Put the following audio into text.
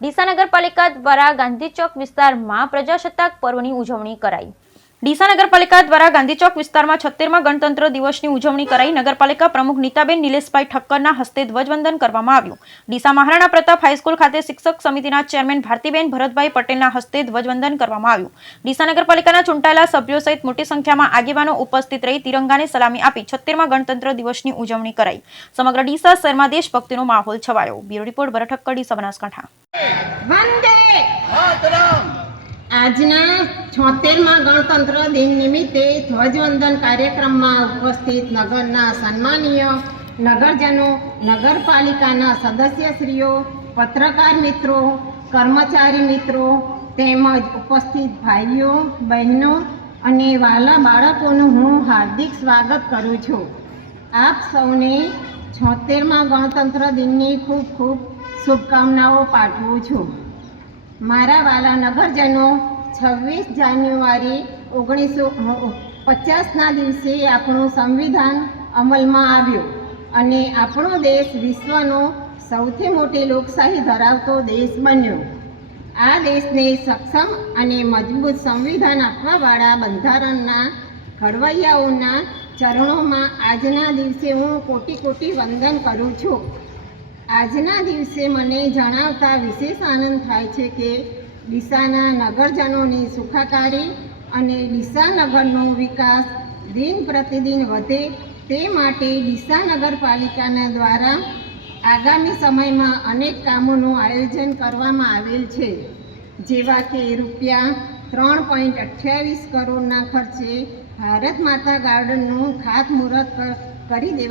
ડીસા નગરપાલિકા દ્વારા ગાંધી ચોક વિસ્તારમાં પ્રજાસત્તાક પર્વની ઉજવણી કરાઈ। ડીસા નગરપાલિકા દ્વારા ગાંધી ચોક વિસ્તારમાં 76મા ગણતંત્ર દિવસની ઉજવણી કરાઈ। નગરપાલિકા પ્રમુખ નીતાબેન નિલેશભાઈ ઠક્કરના હસ્તે ધ્વજવંદન કરવામાં આવ્યું। ડીસા મહારાણા પ્રતાપ હાઈસ્કૂલ ખાતે શિક્ષક સમિતિના ચેરમેન ભારતીબેન ભરતભાઈ પટેલના હસ્તે ધ્વજવંદન કરવામાં આવ્યું। ડીસા નગરપાલિકાના ચૂંટાયેલા સભ્યો સહિત મોટી સંખ્યામાં આગેવાનો ઉપસ્થિત રહી તિરંગાને સલામી આપી 76મા ગણતંત્ર દિવસની ઉજવણી કરાઈ। સમગ્ર ડીસા શહેરમાં દેશભક્તિનો માહોલ છવાયો। બ્યુરો રિપોર્ટ ભરત ઠક્કર, ડીસા, બનાસકાંઠા। આજના 76મા ગણતંત્ર દિન નિમિત્તે ધ્વજવંદન કાર્યક્રમમાં ઉપસ્થિત નગરના સન્માનીય નગરજનો, નગરપાલિકાના સદસ્યશ્રીઓ, પત્રકાર મિત્રો, કર્મચારી મિત્રો તેમજ ઉપસ્થિત ભાઈઓ, બહેનો અને વાલા બાળકોનું હું હાર્દિક સ્વાગત કરું છું। આપ સૌને 76મા ગણતંત્ર દિનની ખૂબ ખૂબ શુભકામનાઓ પાઠવું છું। મારા વાલા નગરજનો, 26 જાન્યુઆરી 1950ના દિવસે આપણું સંવિધાન અમલમાં આવ્યું અને આપણો દેશ વિશ્વનો સૌથી મોટી લોકશાહી ધરાવતો દેશ બન્યો। આ દેશને સક્ષમ અને મજબૂત સંવિધાન આપવાવાળા બંધારણના ઘડવૈયાઓના ચરણોમાં આજના દિવસે હું કોટી કોટી વંદન કરું છું। આજના દિવસે મને જણાવતા વિશેષ આનંદ થાય છે કે ડીસાના નગરજનોની સુખાકારી અને ડીસા નગરનો વિકાસ દિન પ્રતિદિન વધે તે માટે ડીસા નગરપાલિકાના દ્વારા આગામી સમયમાં અનેક કામોનું આયોજન કરવામાં આવેલ છે, જેવા કે રૂપિયા 3.28 કરોડના ખર્ચે ભારત માતા ગાર્ડનનું ખાતમુહૂર્ત કરી દેવા